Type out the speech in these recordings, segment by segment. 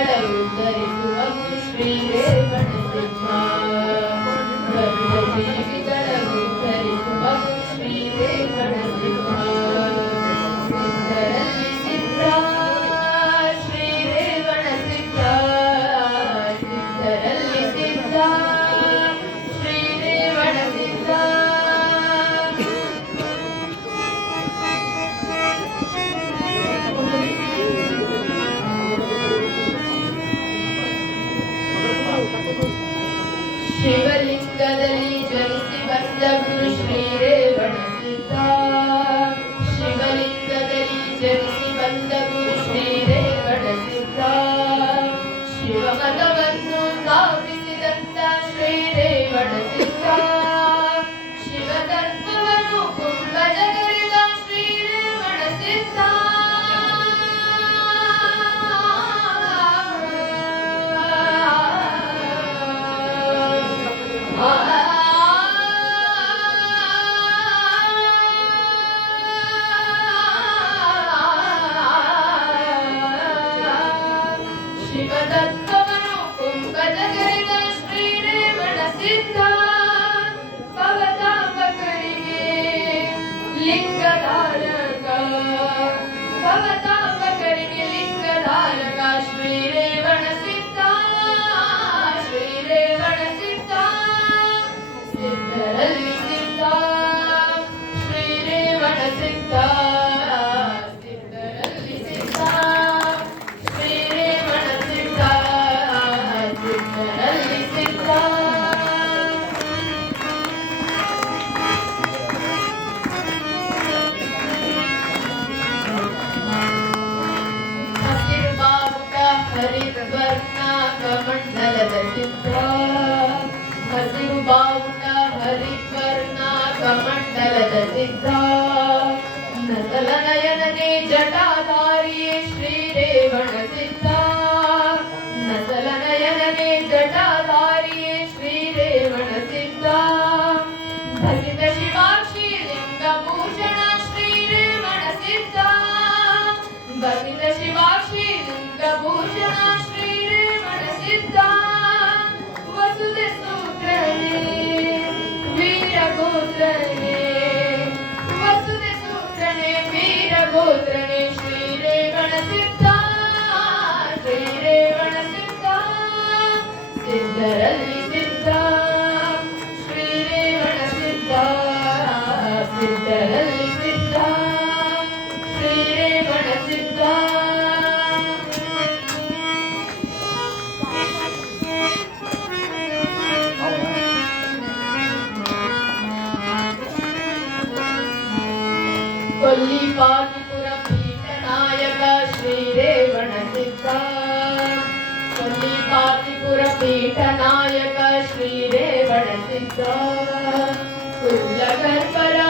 ಮಂಗಳವು ಧರಿಸುವ ಶ್ರೀ ರೇವಣ ಸಿಂಹ ನಯನನೆ ಜಟಾಧಾರಿ ಶ್ರೀ ರೇವಣ ಸಿದ್ಧ. ನಸಲ ನಯನನೆ ಜಟಾಧಾರಿ ಶ್ರೀ ರೇವಣ ಸಿದ್ಧ. पुत्रने श्रीरेवणसिद्ध श्रीरेवणसिद्ध सिद्धरल्ली பாதிபுரபீட்டநாயக ஸ்ரீரேவண சித்தா. சொல்லி பாதிபுரபீட்டநாயக ஸ்ரீரேவண சித்தா குல்லகர்பரா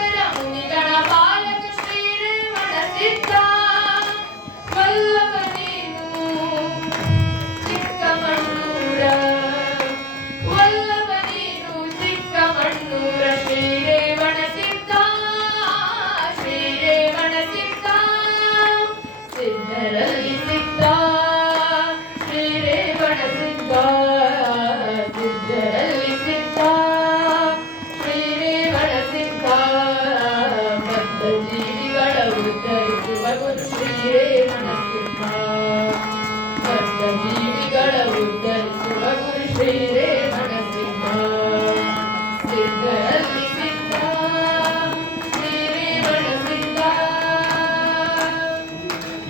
Virei.